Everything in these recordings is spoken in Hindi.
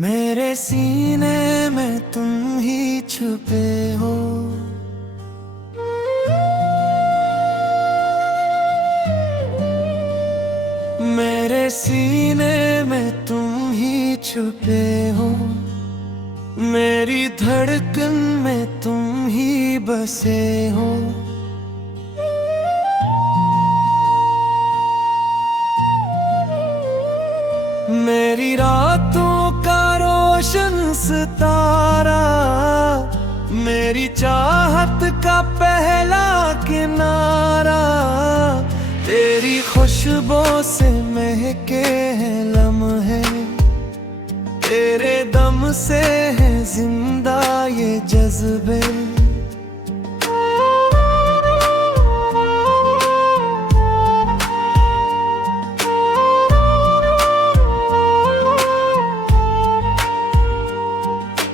मेरे सीने में तुम ही छुपे हो। मेरे सीने में तुम ही छुपे हो। मेरी धड़कन में तुम ही बसे हो। मेरी रातों का रोशन सितारा, मेरी चाहत का पहला किनारा, तेरी खुशबू से महके हैं लम्हे, तेरे दम से है जिंदा ये जज्बे।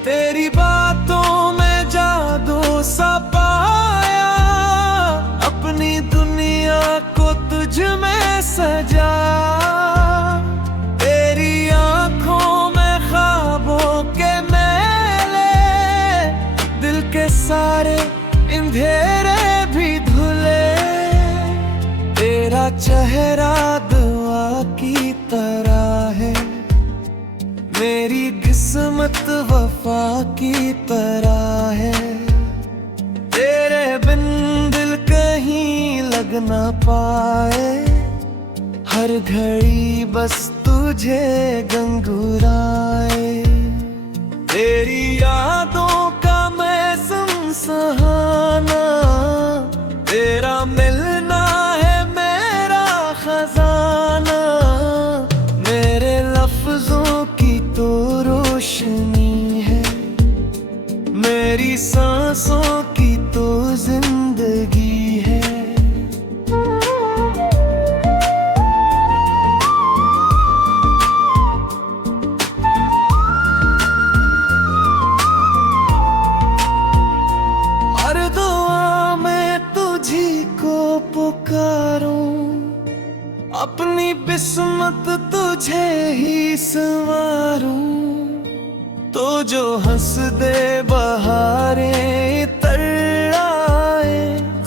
तेरी बातों में जादू सा पाया, अपनी दुनिया को तुझ में सजा। तेरी आंखों में ख्वाबों के मेले, दिल के सारे अंधेरे भी धुले। तेरा चेहरा दुआ की तरह है, मेरी किस्मत वफा की तरह है। तेरे बिन दिल कहीं लग ना पाए, हर घड़ी बस तुझे गंगुराए। तेरी यादों का मैं सुहाना, तेरा मिलना है मेरा खजाना। मेरे लफ्जों की तो रोशनी है, मेरी सांसों की तो जिंदगी है। हर दुआ में तुझी को पुकारूं, अपनी किस्मत तुझे ही संवारूं। तो जो हंस दे बहारें तर आए,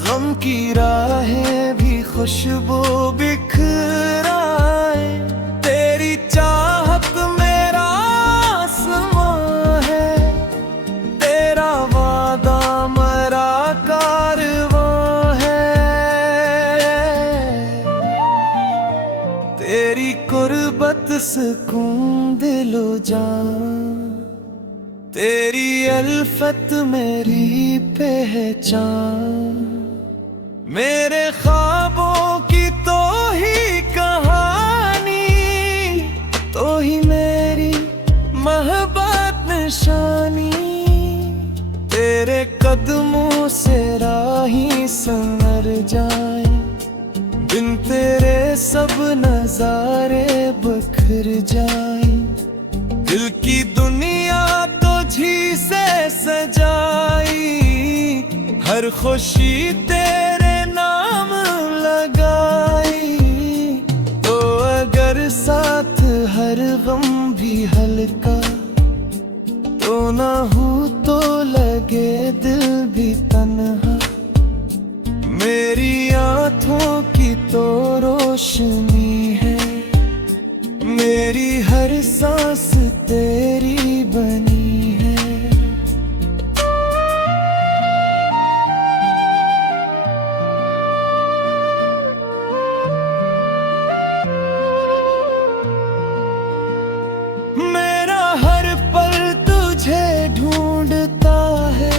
गम की राहें भी खुशबू बिखराए। तेरी चाहत मेरा आसमां है, तेरा वादा मेरा कारवां है। तेरी कुर्बत सुकून दिलो जान, तेरी अल्फत मेरी पहचान। मेरे ख्वाबों की तो ही कहानी, तो ही मेरी मोहब्बत निशानी। तेरे कदमों से राही संवर जाए, बिन तेरे सब नजारे बिखर जाए। दिल की दुनिया तुझी से सजाई, हर खुशी तेरे नाम लगाई। तो अगर साथ हर गम भी हल्का, तो ना हो तो लगे दिल भी तन्हा। मेरी आँखों की तो रोशनी है, मेरी हर सांस तेरी बनी है। मेरा हर पल तुझे ढूंढता है,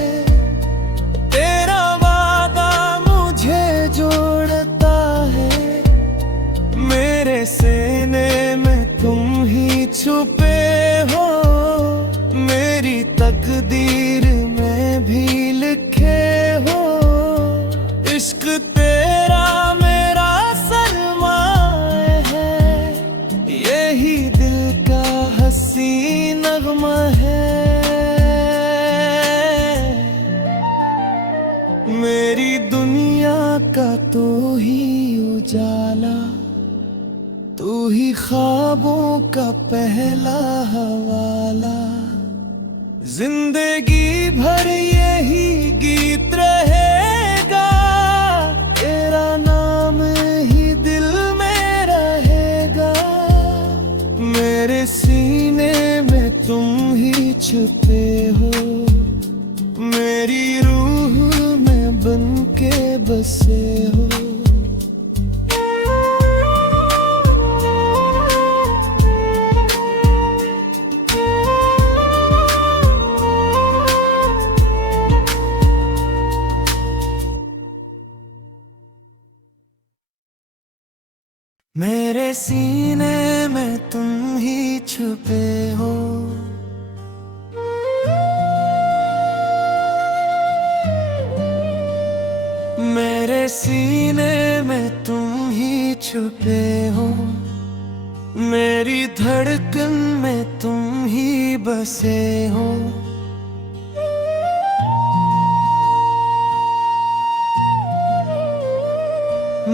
तेरा वादा मुझे जोड़ता है। मेरे सीने में तुम ही छुपे हो, मेरी तकदीर में भी लिखे हो। इश्क तेरा मेरा सरमाया है, यही दिल का हंसी नगमा है। मेरी दुनिया का तो ही उजाला, तू ही ख्वाबों का पहला हवाला। जिंदगी भर यही गीत रहेगा, तेरा नाम ही दिल में रहेगा। मेरे सीने में तुम ही छुपे हो, मेरी रूह में बन के बसे हो। मेरे सीने में तुम ही छुपे हो, मेरे सीने में तुम ही छुपे हो, मेरी धड़कन में तुम ही बसे हो।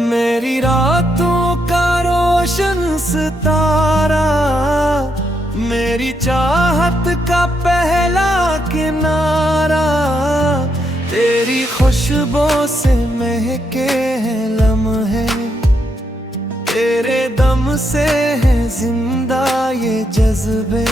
मेरी रातों का रोशन सितारा, मेरी चाहत का पहला किनारा, तेरी खुशबू से महके हैं लम्हे, तेरे दम से है जिंदा ये जज्बे।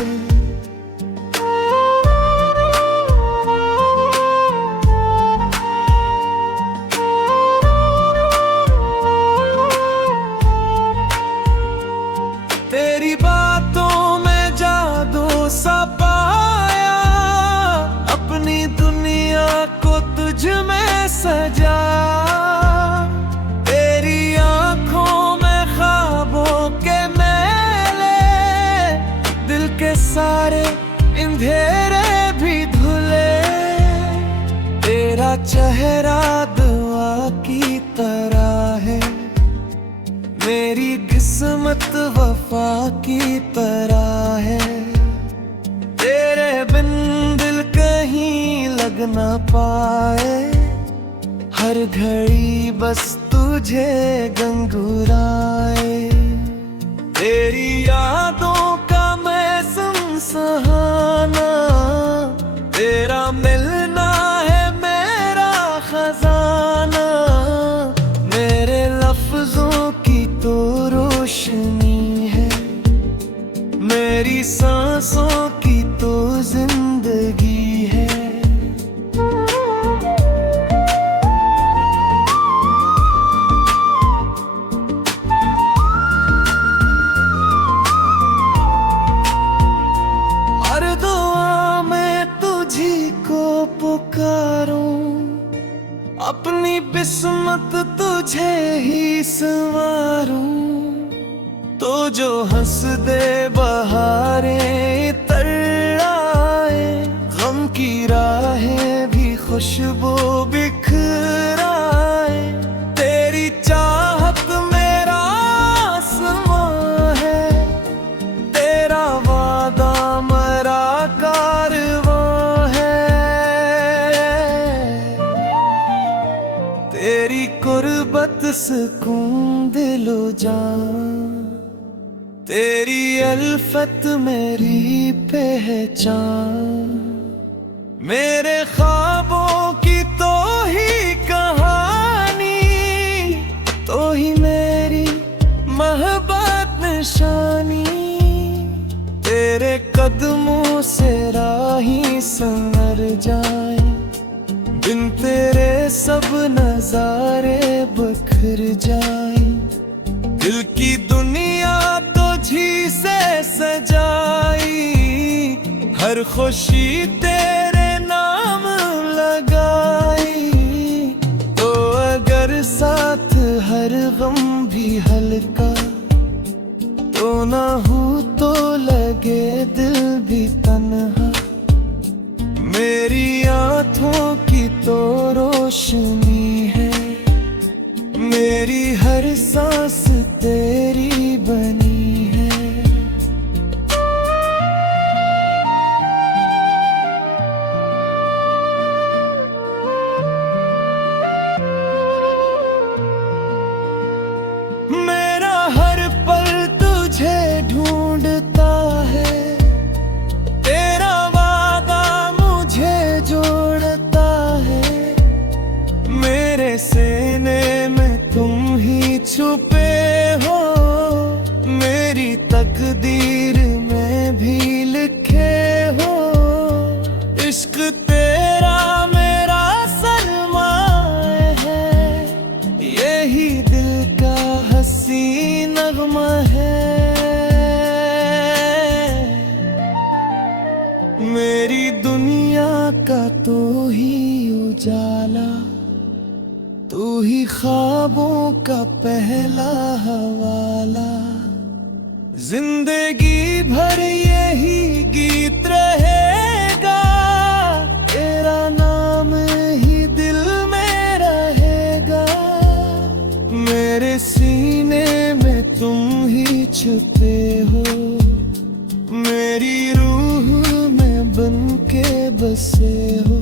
तेरी बातों में जादू सा पाया, अपनी दुनिया को तुझ में सजा। तेरी आंखों में ख्वाबों के मेले, दिल के सारे अंधेरे भी धुले। तेरा चेहरा दुआ की तरह है, मेरी किस्मत वफा की तरह है। तेरे बिन दिल कहीं लग ना पाए, हर घड़ी बस तुझे गंगुराए। तेरी यादों का मैं सुनसहाना, तेरा मिलना है मेरा खजाना। मेरे लफ्जों की तो रोशनी है, मेरी सांसों की तो जिंदगी है। हर दुआ में तुझी को पुकारूं, अपनी किस्मत तुझे ही संवारूं। तो जो हंस दे बहारें तर आए, गम की राहें भी खुशबू बिखराए। तेरी चाहत मेरा आसमां है, तेरा वादा मेरा कारवां है। तेरी कुर्बत सुकून दिलो जान, तेरी अल्फत मेरी पहचान। मेरे ख्वाबों की तो ही कहानी, तो ही मेरी मोहब्बत निशानी। तेरे कदमों से राही संवर जाए, बिन तेरे सब नजारे बखर जाए। दिल की दुनिया तुझी से सजाई, हर खुशी तेरे नाम लगाई। तो अगर साथ हर गम भी हल्का, तो ना हो तो लगे दिल भी तन्हा। मेरी आँखों की तो रोशनी है, मेरी हर सांस तेरी बनी है। मेरा हर पल तुझे ढूंढता है, तेरा वादा मेरी दुनिया का तो ही उजाला, तू ही ख्वाबों का पहला हवाला। जिंदगी भर यही गीत रहेगा, तेरा नाम ही दिल में रहेगा। मेरे सीने में तुम ही छुपे हो, मेरी रूह में बन के बसे हो।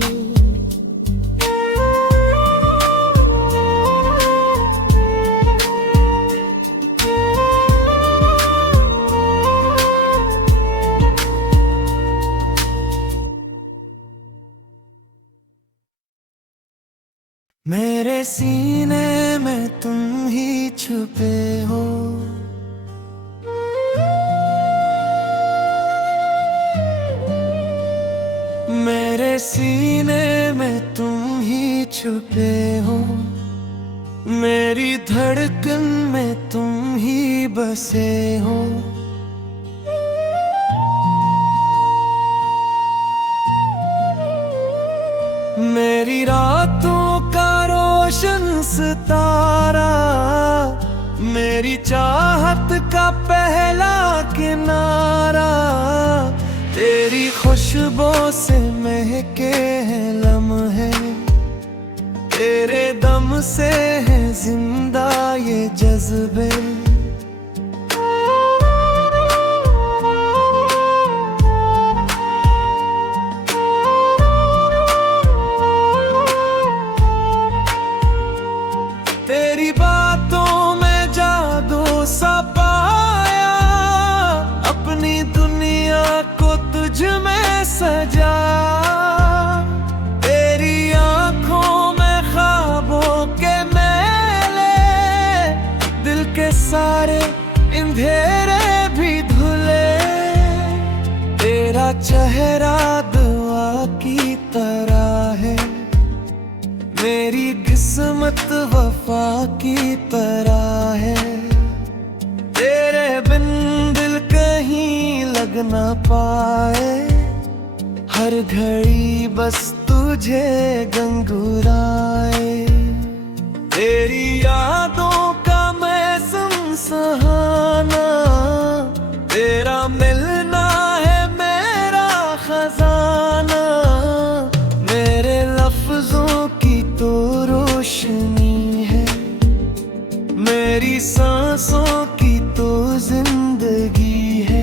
मेरे सीने में तुम ही छुपे हो, मेरे सीने में तुम ही छुपे हो। मेरी धड़कन में तुम ही बसे हो। मेरी रातों का रोशन सितारा, मेरी चाहत का पहला किनारा। तेरी खुशबू से महके हैं लम्हे, तेरे दम से है जिंदा ये जज्बे। तेरी बातों में जादू सा पाया, अपनी दुनिया को तुझ में सजा। तेरी आंखों में ख्वाबों के मेले, दिल के सारे अंधेरे भी धुले। तेरा चेहरा दुआ की तरह है, मेरी किस्मत वफा की तरह है। तेरे बिन दिल कहीं लग ना पाए, हर घड़ी बस तुझे गंगुराए। तेरी यादों का मैं सुनसहाना, तेरा मिलना है मेरा खजाना। मेरे लफ्जों की तो रोशनी है, मेरी सांसों की तो जिंदगी है।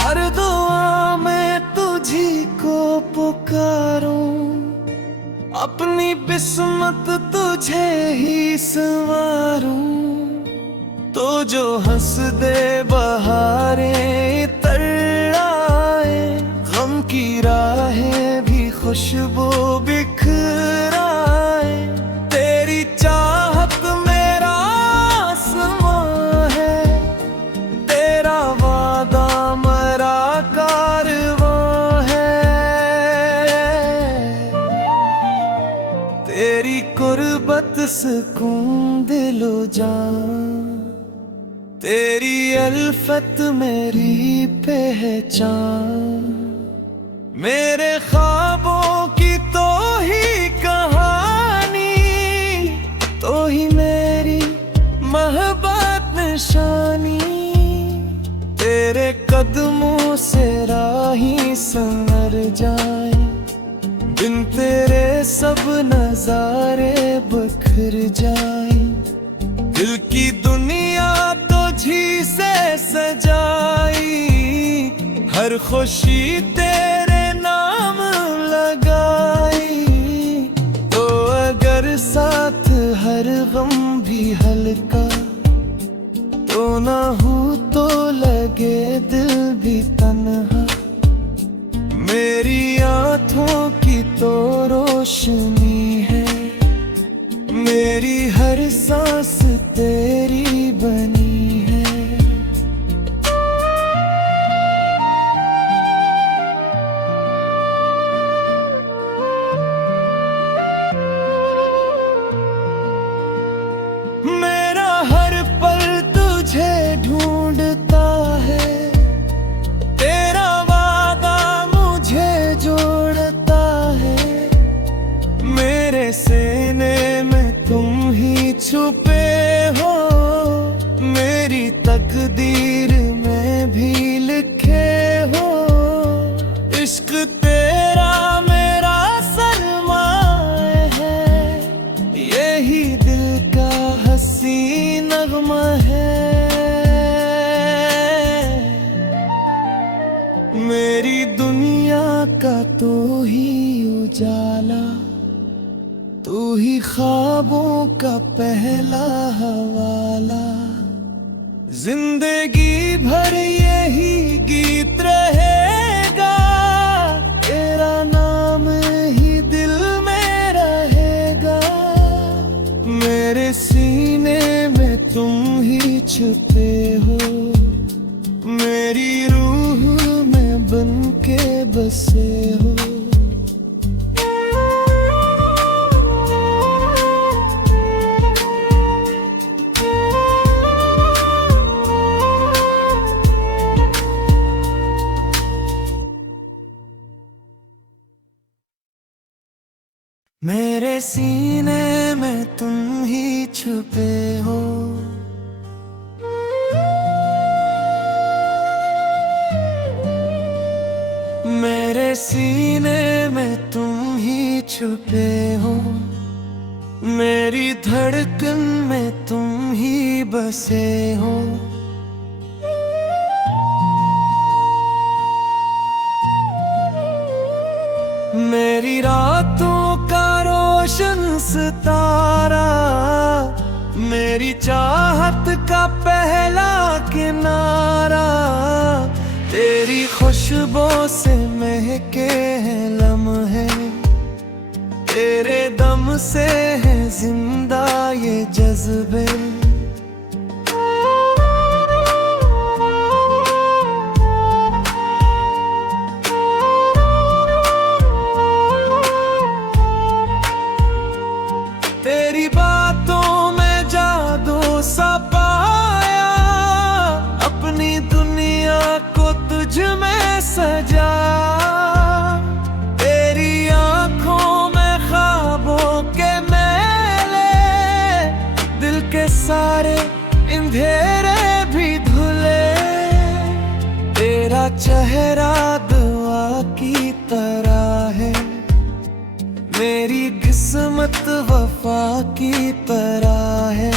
हर दुआ में तुझी को पुकारूं, अपनी किस्मत तुझे ही संवारूं। तो जो हंस दे बहारें तर आए, गम की राहें भी खुशबू बिखराए। तेरी चाहत मेरा आसमां है, तेरा वादा मेरा कारवां है। तेरी कुर्बत सुकून दिलो जान, तेरी अल्फत मेरी पहचान। मेरे ख्वाबों की तो ही कहानी, तो ही मेरी मोहब्बत निशानी। तेरे कदमों से राही संवर जाए, बिन तेरे सब नजारे बखर जाए। दिल की दुनिया तुझी से सजाई, हर खुशी तेरे नाम लगाई। तो अगर साथ हर गम भी हल्का, तो ना हो तो लगे दिल भी तन्हा। मेरी आँखों की तो रोशनी है, मेरी हर सांस तेरी बनी है। मेरे सीने में तुम ही छुपे हो, मेरी तकदीर में भी लिखे हो। इश्क तेरा मेरा सरमाए है, यही दिल का हंसी नगमा है। मेरी दुनिया का तू ही उजाला, तू ही ख्वाबों का पहला हवाला। जिंदगी भर यही गीत रहेगा, तेरा नाम ही दिल में रहेगा। मेरे सीने में तुम ही छुपे हो, मेरी रूह में बन के बसे हो। मेरे सीने में तुम ही छुपे हो, मेरे सीने में तुम ही छुपे हो। मेरी धड़कन में तुम ही बसे हो। मेरी रातों का रोशन सितारा, मेरी चाहत का पहला किनारा। तेरी खुशबू से महके हैं लम्हे, तेरे दम से है जिंदा ये जज्बे। तेरी बातों में जादू सा पाया, अपनी दुनिया को तुझ में सजा। तेरी आंखों में ख्वाबों के मेले, दिल के सारे अंधेरे भी धुले। तेरा चेहरा दुआ की तरह है, मेरी किस्मत वफा की तरह है।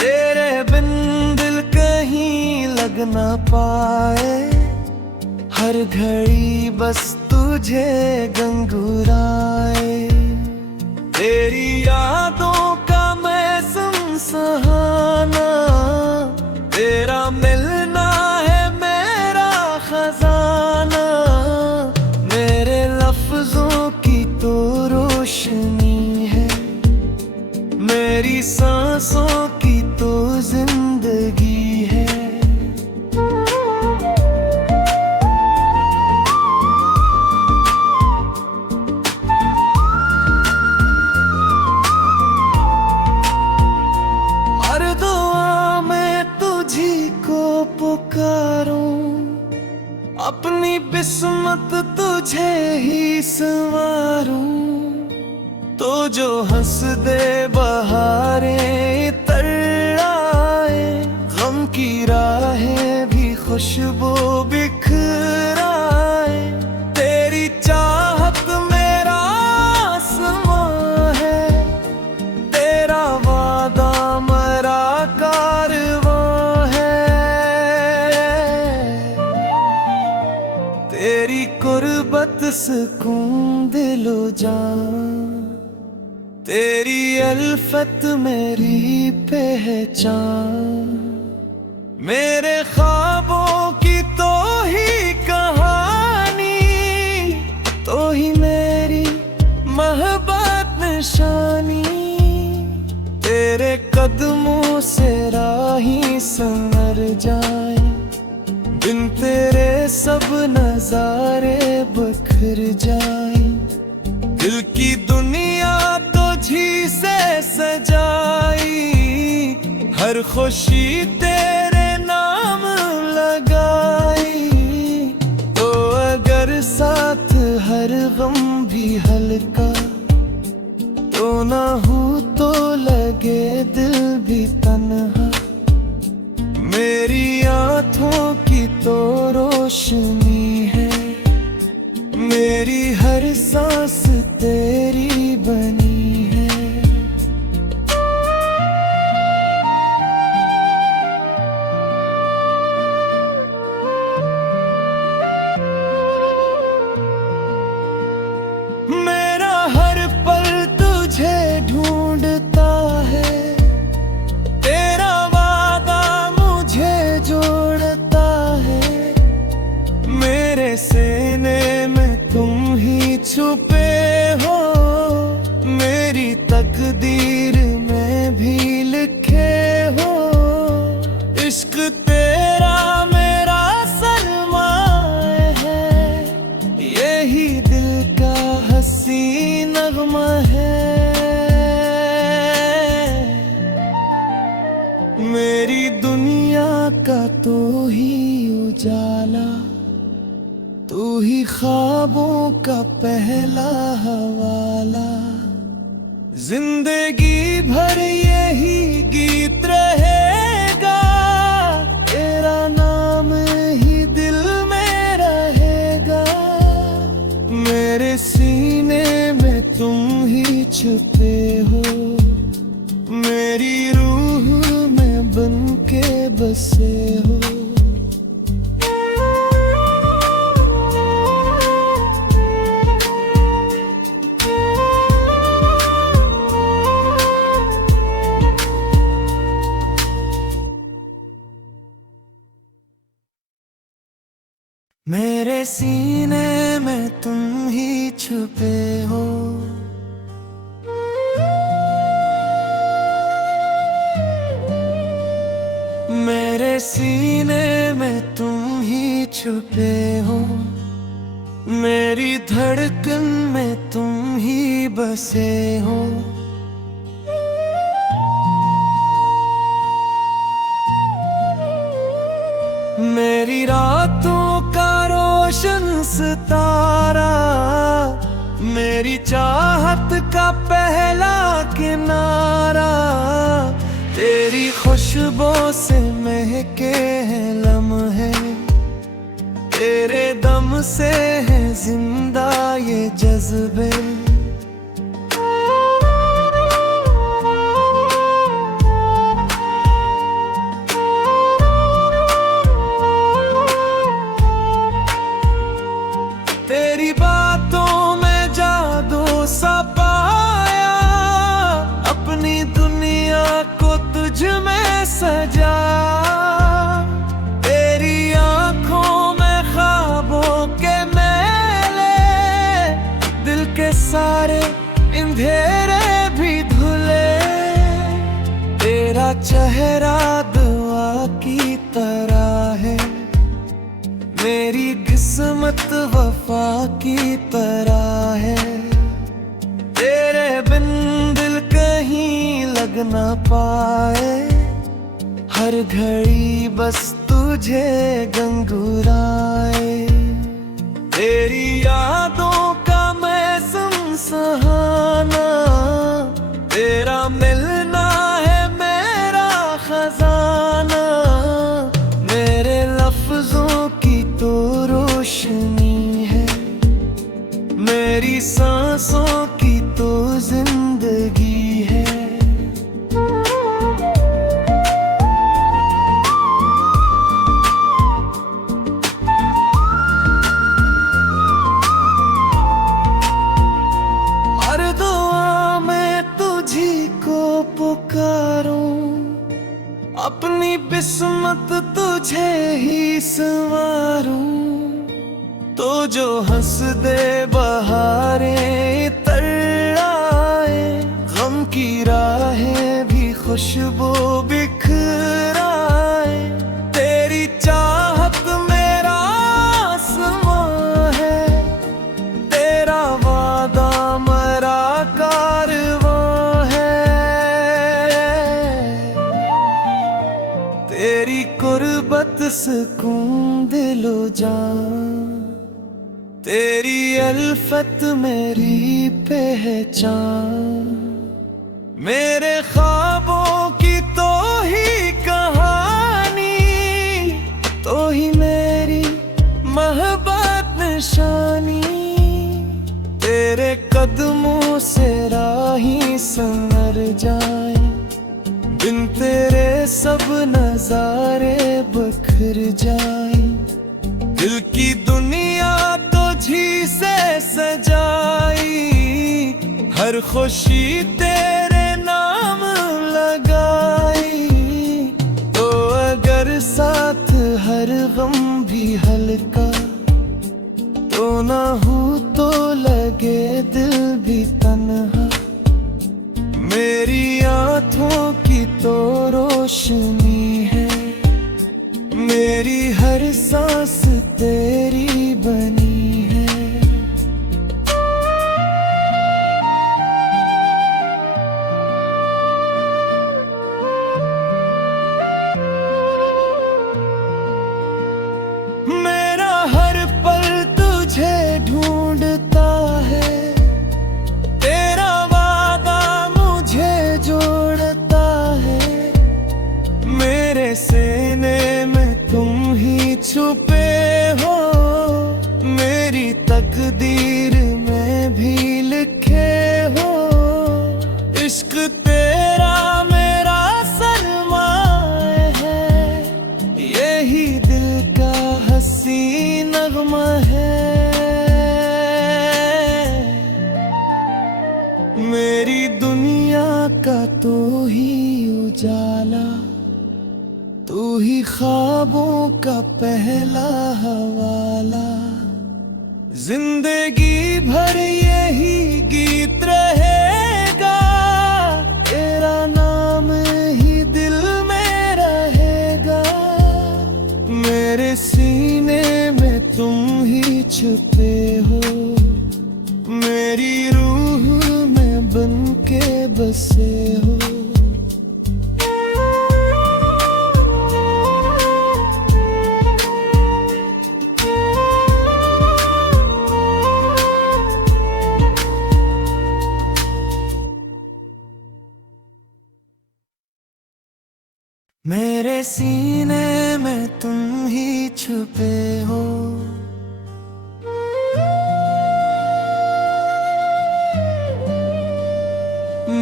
तेरे बिन दिल कहीं लग ना पाए, हर घड़ी बस तुझे गंगुराए। तेरी यादों का मौसम सुहाना, तेरा मिलना है मेरा खजाना। मेरे लफ्जों की तो रोशनी है, मेरी सांसों की तो जिंदगी है। हर दुआ में तुझी को पुकारूं, अपनी किस्मत तुझे ही संवारूं। तो जो हंस दे बहारें तर आए, गम की राहें भी खुशबू बिखराए। तेरी चाहत मेरा आसमां है, तेरा वादा मेरा कारवां है। तेरी कुर्बत सुकून दिलो जान, तेरी अल्फत मेरी पहचान। मेरे ख्वाबों की तो ही कहानी, तो ही मेरी मोहब्बत निशानी। तेरे कदमों से राही संवर जाए, बिन तेरे सब नजारे बखर जाए। दिल की दुनिया तुझी से सजाई, हर खुशी तेरे नाम लगाई। तो अगर साथ हर गम भी हल्का, ना हूँ तो लगे दिल भी तन्हा, मेरी आँखों की तो रोशनी है, मेरी हर सांस तेरी बनी है। मेरा हर पल तुझे ढूंढता है, तेरा वादा मुझे जोड़ता है, मेरे सीने में तुम ही छुपे हो, मेरी तकदीर में भी लिखे हो। इश्क तेरा मेरा सरमाए है, यही दिल का हसी नगमा है। मेरी दुनिया का तू ही उजाला, तू ही ख्वाबों का पहला हवाला, जिंदगी भर यही गीत रहेगा, तेरा नाम ही दिल में रहेगा। मेरे सीने में तुम ही छुपे हो, मेरी रूह में बन के बसे हो। मेरे सीने में तुम ही छुपे हो, मेरे सीने में तुम ही छुपे हो, मेरी धड़कन में तुम ही बसे हो। मेरी रातों का रोशन सितारा, मेरी चाहत का पहला किनारा, तेरी खुशबू से महके हैं लम्हे, तेरे दम से है जिंदा ये जज्बे। तेरी बातों में जादू सा पाया, अपनी दुनिया को तुझ में सजा, तेरी आंखों में ख्वाबों के मेले, दिल के सारे अंधेरे भी धुले, तेरा चेहरा दुआ की तरह है, मेरी किस्मत वफा की तरह है, तेरे बिन दिल कहीं लग ना पाए, हर घड़ी बस तुझे गंगुराए। तेरी यादों का मौसम सुहाना, तेरा मिलना है मेरा खजाना, मेरे लफ्जों की तो रोशनी है, मेरी सांसों की तो जिंदगी है। हर दुआ में तुझी को पुकारूं, अपनी किस्मत तुझे ही संवारूं, तो जो हंस दे बहारें तड़ाए, गम की राहें भी खुशबू बिखराए, तेरी चाहत मेरा आसमां है, तेरा वादा मेरा कारवां है, तेरी कुर्बत सुकून दिलो जान, तेरी अल्फत मेरी पहचान। मेरे ख्वाबों की तो ही कहानी, तो ही मेरी मोहब्बत निशानी। तेरे कदमों से राही संवर जाए, बिन तेरे सब नजारे बखर जाए। दिल की दुनिया तुझी से सजाई, हर खुशी तेरे नाम लगाई। तो अगर साथ हर गम भी हल्का, तो ना हो तो लगे दिल भी तन्हा। मेरी आँखों की तो रोशनी है, मेरी हर सांस तेरी बनी है। मेरा हर पल तुझे ढूंढता है, तेरा वादा मुझे जोड़ता है। मेरे सीने में तुम ही छुपे हो, मेरी तकदीर में भी लिखे हो। इश्क तेरा मेरा सरमाए है, यही दिल का हसी नगमा है। मेरी दुनिया का तो ही उजाला, तू ही ख्वाबों का पहला हवाला। जिंदगी भर यही गीत रहेगा, तेरा नाम ही दिल में रहेगा। मेरे सीने में तुम ही छुपे हो, मेरी रूह में बन के बसे हो। मेरे सीने में तुम ही छुपे हो,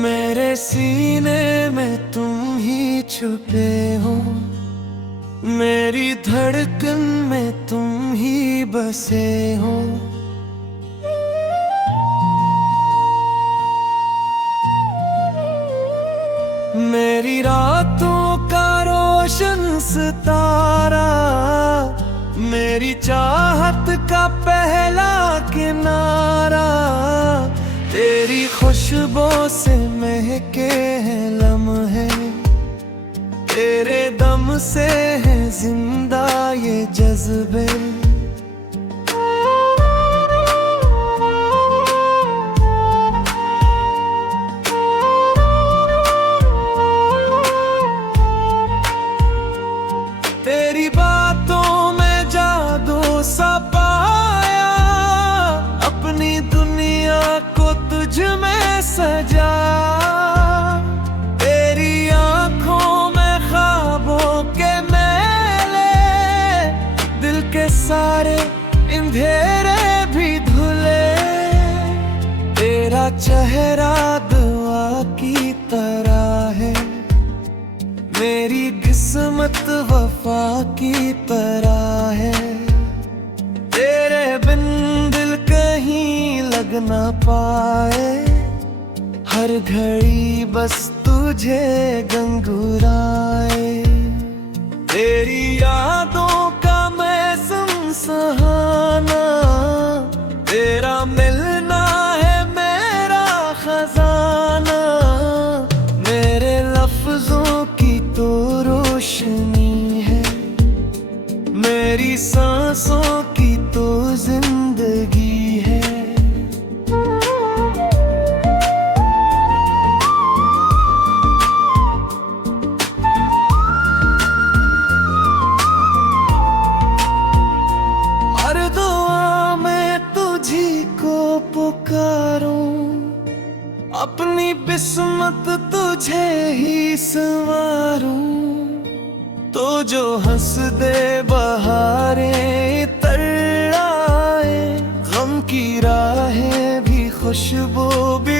मेरे सीने में तुम ही छुपे हो। मेरी धड़कन में तुम ही बसे हो। मेरी रातों का रोशन सितारा, मेरी चाहत का पहला किनारा। तेरी खुशबू से महके हैं लम्हे, तेरे दम से है जिंदा ये जज्बे। तेरी बातों में जादू सा पाया, अपनी दुनिया को तुझ में सजा। तेरी आंखों में ख्वाबों के मेले, दिल के सारे अंधेरे भी धुले। तेरा चेहरा दुआ की तरह है, मेरी किस्मत वफा की तरह है। तेरे बिन दिल कहीं लग ना पाए, हर घड़ी बस तुझे गंगुराए। तेरी यादों का मैं सुहाना, तेरा मिलना है मेरा खजाना। मेरे लफ्जों की तो रोशनी है, मेरी सांसों की तो जिंदगी है। हर दुआ में तुझी को अपनी किस्मत तुझे ही संवारूं, तो जो हंस दे बहारें तर आए, गम की राहें भी खुशबू भी